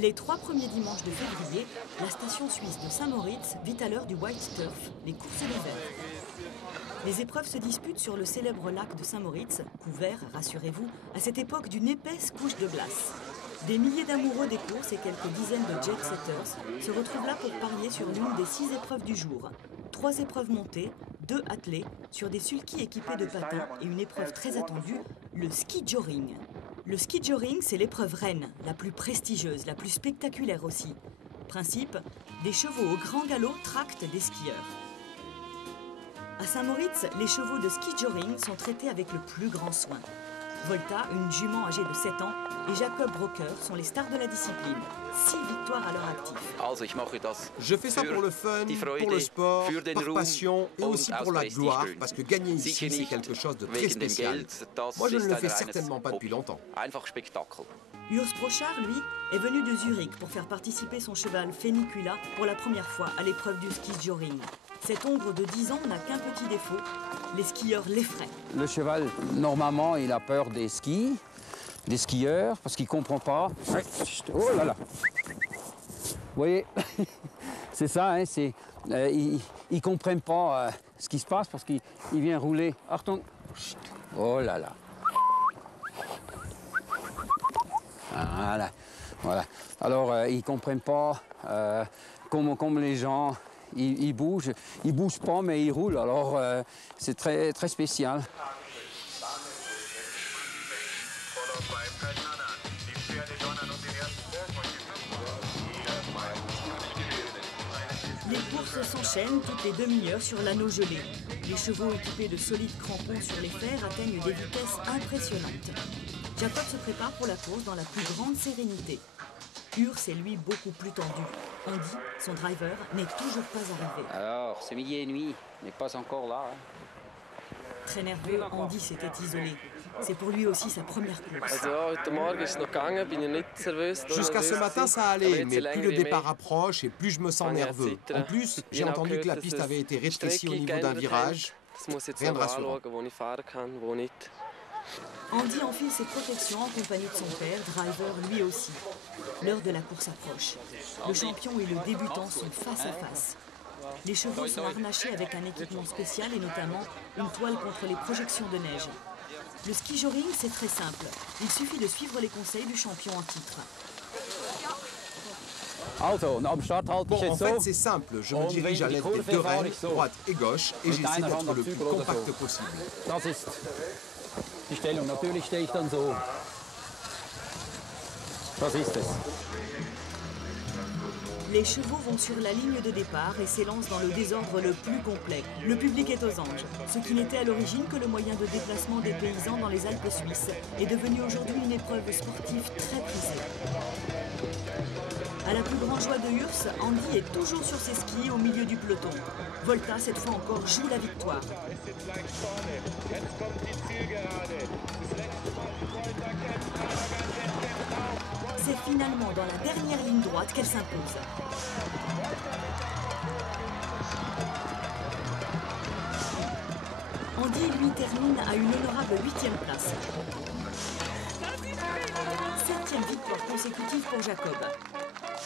Les 3 premiers dimanches de février, la station suisse de Saint-Moritz vit à l'heure du White Turf, les courses d'hiver. Les épreuves se disputent sur le célèbre lac de Saint-Moritz, couvert, rassurez-vous, à cette époque d'une épaisse couche de glace. Des milliers d'amoureux des courses et quelques dizaines de jet-setters se retrouvent là pour parier sur l'une des 6 épreuves du jour. 3 épreuves montées, 2 attelées, sur des sulkys équipés de patins et une épreuve très attendue, le ski joring. Le ski joring, c'est l'épreuve reine, la plus prestigieuse, la plus spectaculaire aussi. Principe, des chevaux au grand galop tractent des skieurs. À Saint-Moritz, les chevaux de ski joring sont traités avec le plus grand soin. Volta, une jument âgée de 7 ans, et Jacob Brocker sont les stars de la discipline. 6 victoires à leur actif. Je fais ça pour le fun, pour le sport, par passion et aussi pour la gloire, parce que gagner ici, c'est quelque chose de très spécial. Moi, je ne le fais certainement pas depuis longtemps. Urs Brochard, lui, est venu de Zurich pour faire participer son cheval Fénicula pour la première fois à l'épreuve du ski joring. Cet hongre de 10 ans n'a qu'un petit défaut, les skieurs l'effraient. Le cheval, normalement, il a peur des skis, des skieurs, parce qu'il ne comprend pas. Oh là là! Vous voyez, c'est ça, hein, ils ne comprennent pas ce qui se passe parce qu'il vient rouler. Achtung! Oh là là! Voilà, voilà. Alors, ils ne comprennent pas comme les gens. Ils bougent pas, mais ils roulent. Alors, c'est très, très spécial. Les courses s'enchaînent toutes les demi-heures sur l'anneau gelé. Les chevaux équipés de solides crampons sur les fers atteignent des vitesses impressionnantes. Jacob se prépare pour la course dans la plus grande sérénité. Urs est lui beaucoup plus tendu. Andy, son driver, n'est toujours pas arrivé. Alors, c'est midi et demi, il n'est pas encore là. Hein. Très nerveux, Andy s'était isolé. C'est pour lui aussi sa première course. Jusqu'à ce matin, ça allait, mais plus le départ approche et plus je me sens nerveux. En plus, j'ai entendu que la piste avait été rétrécie au niveau d'un virage. Rien de rassurant. Andy enfile ses protections en compagnie de son père, driver lui aussi. L'heure de la course approche. Le champion et le débutant sont face à face. Les chevaux sont harnachés avec un équipement spécial et notamment une toile contre les projections de neige. Le ski joring, c'est très simple. Il suffit de suivre les conseils du champion en titre. Bon, en fait, c'est simple. Je me dirige à l'aide des 2 rênes, droite et gauche, et j'essaie d'être le plus compact possible. Die Stellung, natürlich stehe ich dann so. Das ist es. Les chevaux vont sur la ligne de départ et s'élancent dans le désordre le plus complet. Le public est aux anges. Ce qui n'était à l'origine que le moyen de déplacement des paysans dans les Alpes suisses est devenu aujourd'hui une épreuve sportive très prisée. À la plus grande joie de Urs, Andy est toujours sur ses skis au milieu du peloton. Volta, cette fois encore, joue la victoire. C'est finalement dans la dernière ligne droite qu'elle s'impose. Andy, lui, termine à une honorable 8e place. 7e victoire consécutive pour Jacob.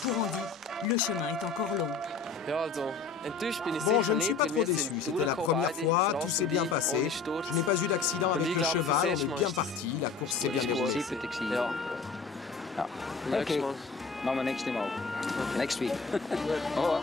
Pour Andy, le chemin est encore long. Bon, je ne suis pas trop déçu. C'était la première fois, tout s'est bien passé. Je n'ai pas eu d'accident avec le cheval, on est bien parti, la course s'est bien déroulée. Ja. Okay, machen wir nächstes Mal. Next week. Au revoir.